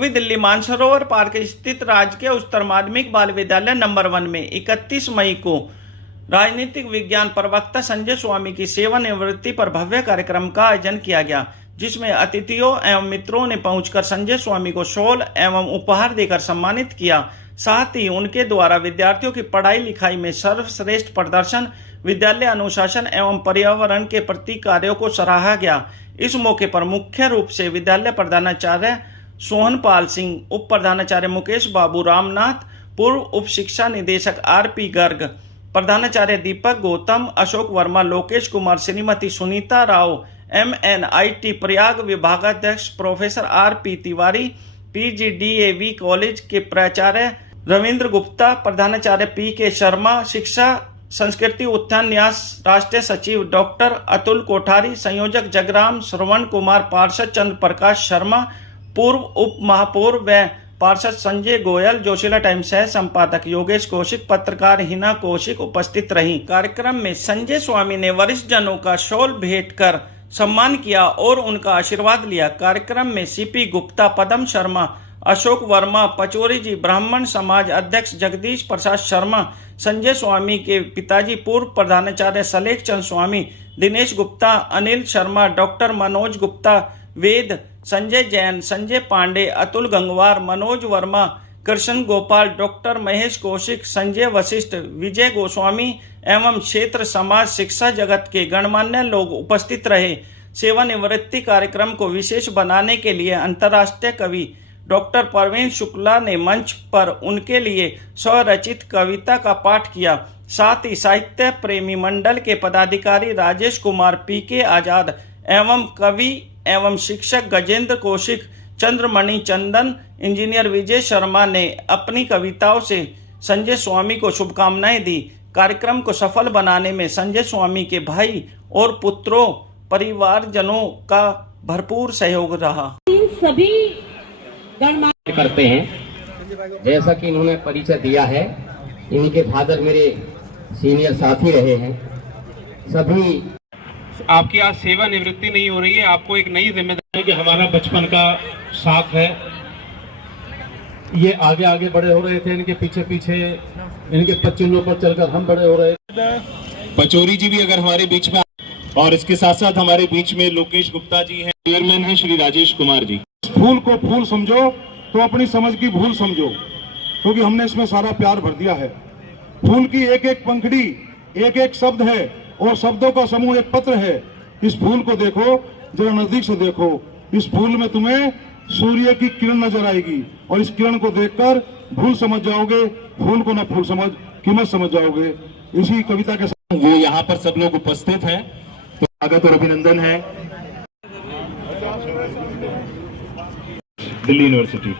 पूर्वी दिल्ली मानसरोवर पार्क स्थित राजकीय उच्चतर माध्यमिक बाल विद्यालय नंबर 1 में 31 मई को राजनीतिक विज्ञान प्रवक्ता संजय स्वामी की सेवानिवृत्ति पर भव्य कार्यक्रम का आयोजन किया गया, जिसमें अतिथियों एवं मित्रों ने पहुंचकर संजय स्वामी को शॉल एवं उपहार देकर सम्मानित किया। साथ ही उनके द्वारा विद्यार्थियों की पढ़ाई लिखाई में सर्वश्रेष्ठ प्रदर्शन, विद्यालय अनुशासन एवं पर्यावरण के प्रति कार्यों को सराहा गया। इस मौके पर मुख्य रूप से विद्यालय प्रधानाचार्य सोहनपाल सिंह, उप प्रधानाचार्य मुकेश बाबू रामनाथ, पूर्व उप शिक्षा निदेशक RP गर्ग, प्रधानाचार्य दीपक गौतम, अशोक वर्मा, लोकेश कुमार, श्रीमती सुनीता राव, MNIT प्रयाग विभागाध्यक्ष professor RP Tiwari, PGDAV college के प्राचार्य रविंद्र गुप्ता, प्रधानाचार्य PK शर्मा, शिक्षा संस्कृति उत्थान न्यास राष्ट्रीय सचिव डॉक्टर अतुल कोठारी, संयोजक जगराम श्रवण कुमार, पार्षद चंद्र प्रकाश शर्मा, पूर्व उप महापौर व पार्षद संजय गोयल, जोशीला टाइम्स सह संपादक योगेश कौशिक, पत्रकार हिना कौशिक उपस्थित रही। कार्यक्रम में संजय स्वामी ने वरिष्ठ जनों का शॉल भेंट कर सम्मान किया और उनका आशीर्वाद लिया। कार्यक्रम में CP गुप्ता, पदम शर्मा, अशोक वर्मा, पचौरी जी, ब्राह्मण समाज अध्यक्ष जगदीश प्रसाद शर्मा, संजय स्वामी के पिताजी पूर्व प्रधानाचार्य सलेख चंद स्वामी, दिनेश गुप्ता, अनिल शर्मा, डॉक्टर मनोज गुप्ता, वेद, संजय जैन, संजय पांडे, अतुल गंगवार, मनोज वर्मा, कृष्ण गोपाल, डॉक्टर महेश कौशिक, संजय वशिष्ठ, विजय गोस्वामी एवं क्षेत्र समाज शिक्षा जगत के गणमान्य लोग उपस्थित रहे। सेवानिवृत्ति कार्यक्रम को विशेष बनाने के लिए अंतर्राष्ट्रीय कवि डॉक्टर प्रवीण शुक्ला ने मंच पर उनके लिए स्वरचित कविता का पाठ किया। साथ ही साहित्य प्रेमी मंडल के पदाधिकारी राजेश कुमार, PK आजाद एवं कवि एवं शिक्षक गजेंद्र कौशिक, चंद्रमणि चंदन, इंजीनियर विजय शर्मा ने अपनी कविताओं से संजय स्वामी को शुभकामनाएं दी। कार्यक्रम को सफल बनाने में संजय स्वामी के भाई और पुत्रों, परिवारजनों का भरपूर सहयोग रहा। सभी करते हैं, जैसा कि इन्होंने परिचय दिया है, इनके फादर मेरे सीनियर साथी रहे हैं। सभी आपकी आज सेवानिवृत्ति नहीं हो रही है, आपको एक नई जिम्मेदारी है कि हमारा बचपन का साथ है, ये आगे आगे बड़े हो रहे थे, इनके पीछे पीछे इनके पच्चीनों पर चलकर हम बड़े हो रहे थे। पचौरी जी भी अगर हमारे बीच में, और इसके साथ साथ हमारे बीच में लोकेश गुप्ता जी हैं, चेयरमैन हैं श्री राजेश कुमार जी। फूल को फूल समझो तो अपनी समझ की भूल समझो, क्योंकि हमने इसमें सारा प्यार भर दिया है। फूल की एक एक पंखड़ी एक एक शब्द है और शब्दों का समूह एक पत्र है। इस फूल को देखो, जरा नजदीक से देखो, इस फूल में तुम्हें सूर्य की किरण नजर आएगी और इस किरण को देखकर भूल समझ जाओगे, फूल को ना फूल समझ कीमत समझ जाओगे। इसी कविता के साथ वो यहाँ पर सब लोग उपस्थित हैं, तो स्वागत और अभिनंदन है। दिल्ली यूनिवर्सिटी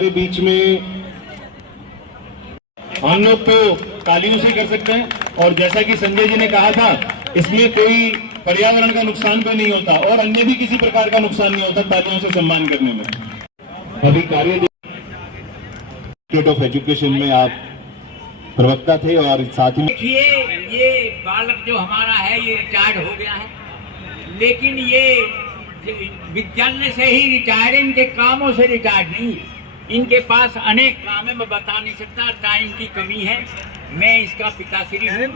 के बीच में हम लोग तो तालियों से कर सकते हैं, और जैसा कि संजय जी ने कहा था, इसमें कोई पर्यावरण का नुकसान भी नहीं होता और अन्य भी किसी प्रकार का नुकसान नहीं होता तालियों से सम्मान करने में। अभी कार्य इंस्टीट्यूट ऑफ एजुकेशन में आप प्रवक्ता थे और साथ ही देखिए, ये बालक जो हमारा है ये रिटायर्ड हो गया है, लेकिन ये विद्यालय से ही रिटायर्ड, इनके कामों से रिटायर्ड नहीं। इनके पास अनेक काम है, मैं बता नहीं सकता, टाइम की कमी है। मैं इसका पिताश्री हूँ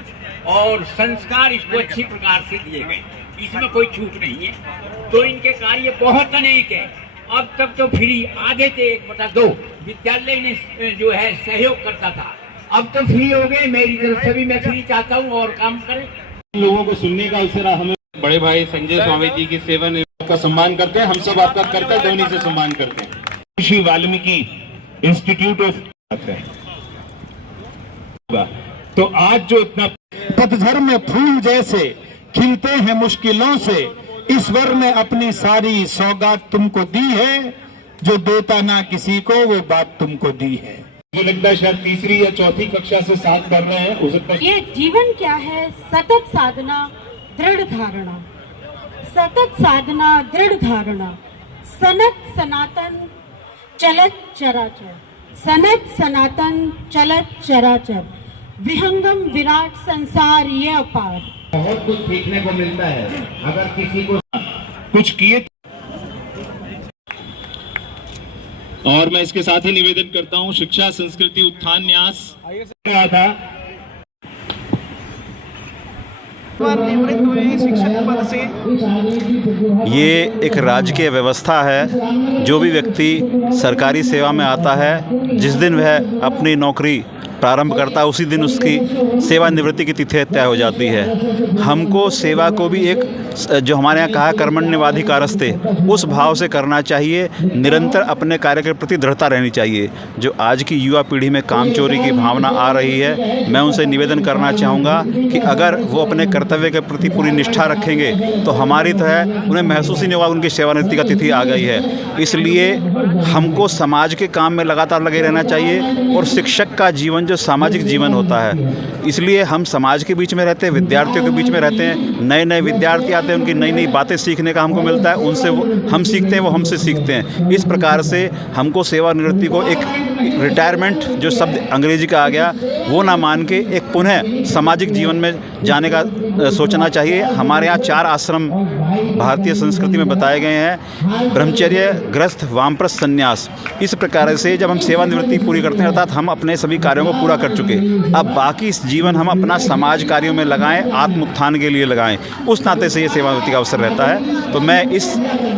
और संस्कार इसको अच्छी प्रकार से दिए गए, इसमें कोई चूक नहीं है। तो इनके कार्य बहुत अनेक है। अब तक तो फ्री आधे थे 1/2 विद्यालय ने जो है सहयोग करता था, अब तो फ्री हो गए। मेरी तरफ से भी मैं फ्री चाहता हूँ और काम करें। लोगों को सुनने का अवसर हमें बड़े भाई संजय स्वामी जी की सेवानिवृत्ति का सम्मान करते हैं, हम सब आपका कर्तव्य ध्वनि से सम्मान करते हैं। ऋषि वाल्मीकि इंस्टीट्यूट ऑफ, तो आज जो इतना पतझड़ में फूल जैसे खिलते हैं मुश्किलों से, ईश्वर ने अपनी सारी सौगात तुमको दी है, जो देता ना किसी को वो बात तुमको दी है। मुझे लगता है शायद तीसरी या चौथी कक्षा से साथ कर रहे हैं। हो सकता है ये जीवन क्या है? सतत साधना, दृढ़ धारणा, सतत साधना, दृढ़ धारणा, सनत सनातन चलत चराचर, सनत सनातन चलत चराचर, विहंगम विराट संसार ये अपार। बहुत कुछ सीखने को मिलता है। अगर किसी को कुछ किए। और मैं इसके साथ ही निवेदन करता हूं, शिक्षा संस्कृति उत्थान न्यास रहा था। निवृत्त हुए शिक्षक पद से। ये एक राजकीय व्यवस्था है। जो भी व्यक्ति सरकारी सेवा में आता है, जिस दिन वह अपनी नौकरी प्रारंभ करता है उसी दिन उसकी सेवानिवृत्ति की तिथि तय हो जाती है। हमको सेवा को भी एक, जो हमारे यहाँ कहा कर्मण्येवाधिकारस्ते, उस भाव से करना चाहिए। निरंतर अपने कार्य के प्रति दृढ़ता रहनी चाहिए। जो आज की युवा पीढ़ी में काम चोरी की भावना आ रही है, मैं उनसे निवेदन करना चाहूँगा कि अगर वो अपने कर्तव्य के प्रति पूरी निष्ठा रखेंगे तो हमारी तरह उन्हें महसूस ही नहीं होगा उनकी सेवानिवृत्ति का तिथि आ गई है। इसलिए हमको समाज के काम में लगातार लगे रहना चाहिए। और शिक्षक का जीवन जो सामाजिक जीवन होता है, इसलिए हम समाज के बीच में रहते हैं, विद्यार्थियों के बीच में रहते हैं। नए नए विद्यार्थी आते हैं, उनकी नई नई बातें सीखने का हमको मिलता है। उनसे हम सीखते हैं, वो हमसे सीखते हैं। इस प्रकार से हमको सेवानिवृत्ति को एक रिटायरमेंट, जो शब्द अंग्रेजी का आ गया, वो ना मान के एक पुनः सामाजिक जीवन में जाने का सोचना चाहिए। हमारे यहाँ 4 आश्रम भारतीय संस्कृति में बताए गए हैं: ब्रह्मचर्य, गृहस्थ, वानप्रस्थ, संन्यास। इस प्रकार से जब हम सेवानिवृत्ति पूरी करते हैं, अर्थात हम अपने सभी कार्यों को पूरा कर चुके, अब बाकी इस जीवन हम अपना समाज कार्यों में लगाएं, आत्म उत्थान के लिए लगाएं। उस नाते से ये सेवानिवृत्ति का अवसर रहता है। तो मैं इस,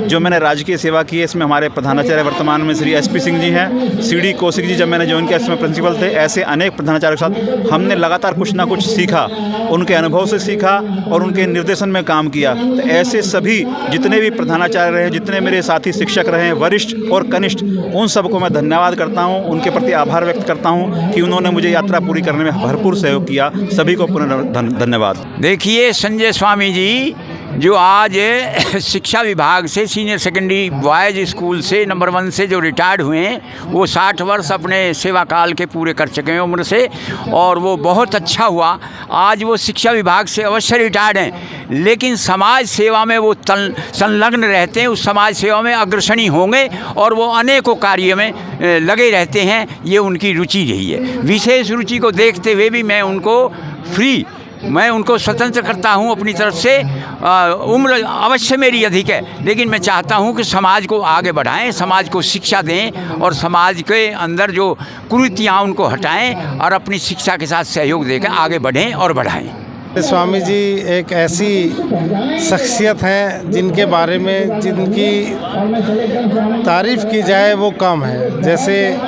जो मैंने राजकीय सेवा की है, इसमें हमारे प्रधानाचार्य वर्तमान में श्री SP सिंह जी हैं, CD कौशिक जी जब मैंने ज्वाइन किया इसमें प्रिंसिपल थे। ऐसे अनेक प्रधानाचार्यों के साथ हमने लगातार कुछ ना कुछ सीखा, उनके अनुभव से सीखा और उनके निर्देशन में काम किया। तो ऐसे सभी जितने भी प्रधानाचार्य रहे, जितने मेरे साथी शिक्षक रहे, वरिष्ठ और कनिष्ठ, उन सबको मैं धन्यवाद करता हूं, उनके प्रति आभार व्यक्त करता हूं कि उन्होंने मुझे यात्रा पूरी करने में भरपूर सहयोग किया। सभी को पुनः धन्यवाद। देखिए, संजय स्वामी जी जो आज शिक्षा विभाग से सीनियर सेकेंडरी बॉयज़ स्कूल से नंबर 1 से जो रिटायर्ड हुए हैं, वो 60 वर्ष अपने सेवा काल के पूरे कर चुके हैं उम्र से, और वो बहुत अच्छा हुआ। आज वो शिक्षा विभाग से अवश्य रिटायर्ड हैं, लेकिन समाज सेवा में वो संलग्न रहते हैं, उस समाज सेवा में अग्रसनी होंगे और वो अनेकों कार्य में लगे रहते हैं। ये उनकी रुचि रही है। विशेष रुचि को देखते हुए भी मैं उनको स्वतंत्र करता हूं अपनी तरफ से। उम्र अवश्य मेरी अधिक है, लेकिन मैं चाहता हूं कि समाज को आगे बढ़ाएं, समाज को शिक्षा दें और समाज के अंदर जो कुरीतियां उनको हटाएं और अपनी शिक्षा के साथ सहयोग देकर आगे बढ़ें और बढ़ाएं। स्वामी जी एक ऐसी शख्सियत हैं जिनके बारे में जिनकी तारीफ़ की जाए वो कम है। जैसे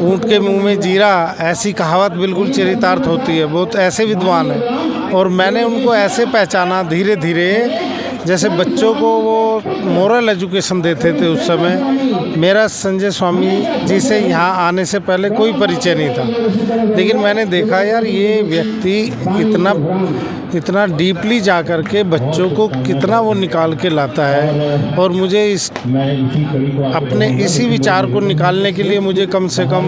ऊँट के मुंह में जीरा, ऐसी कहावत बिल्कुल चरितार्थ होती है। बहुत ऐसे विद्वान हैं और मैंने उनको ऐसे पहचाना धीरे धीरे, जैसे बच्चों को वो मोरल एजुकेशन देते थे उस समय। मेरा संजय स्वामी जी से यहाँ आने से पहले कोई परिचय नहीं था, लेकिन मैंने देखा यार ये व्यक्ति इतना डीपली जा कर के बच्चों को कितना वो निकाल के लाता है। और मुझे अपने इसी विचार को निकालने के लिए मुझे कम से कम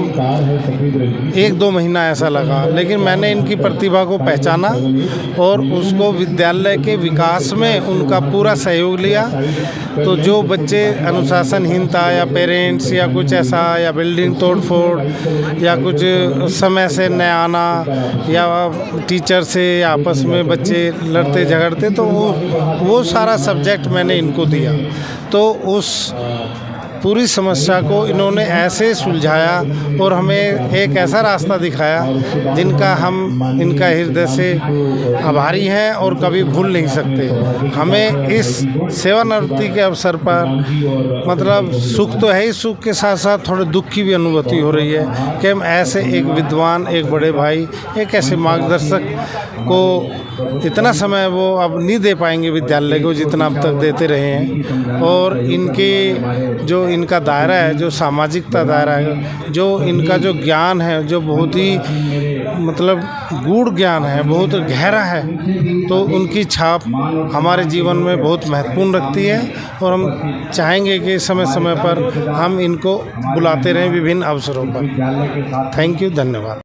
1-2 महीना ऐसा लगा, लेकिन मैंने इनकी प्रतिभा को पहचाना और उसको विद्यालय के विकास में उनका पूरा सहयोग लिया। तो जो बच्चे अनुशासनहीनता या पेरेंट्स या कुछ ऐसा, या बिल्डिंग तोड़फोड़ या कुछ समय से न आना, या टीचर से आपस में बच्चे लड़ते झगड़ते, तो वो सारा सब्जेक्ट मैंने इनको दिया। तो उस पूरी समस्या को इन्होंने ऐसे सुलझाया और हमें एक ऐसा रास्ता दिखाया जिनका हम इनका हृदय से आभारी हैं और कभी भूल नहीं सकते। हमें इस सेवानिवृत्ति के अवसर पर मतलब सुख तो है ही, सुख के साथ साथ थोड़े दुख की भी अनुभूति हो रही है कि हम ऐसे एक विद्वान, एक बड़े भाई, एक ऐसे मार्गदर्शक को इतना समय वो अब नहीं दे पाएंगे विद्यालय को जितना अब तक देते रहे हैं। और इनके जो इनका दायरा है, जो सामाजिकता दायरा है, जो इनका जो ज्ञान है, जो बहुत ही मतलब गूढ़ ज्ञान है, बहुत गहरा है, तो उनकी छाप हमारे जीवन में बहुत महत्वपूर्ण रखती है। और हम चाहेंगे कि समय समय पर हम इनको बुलाते रहें विभिन्न अवसरों पर। थैंक यू, धन्यवाद।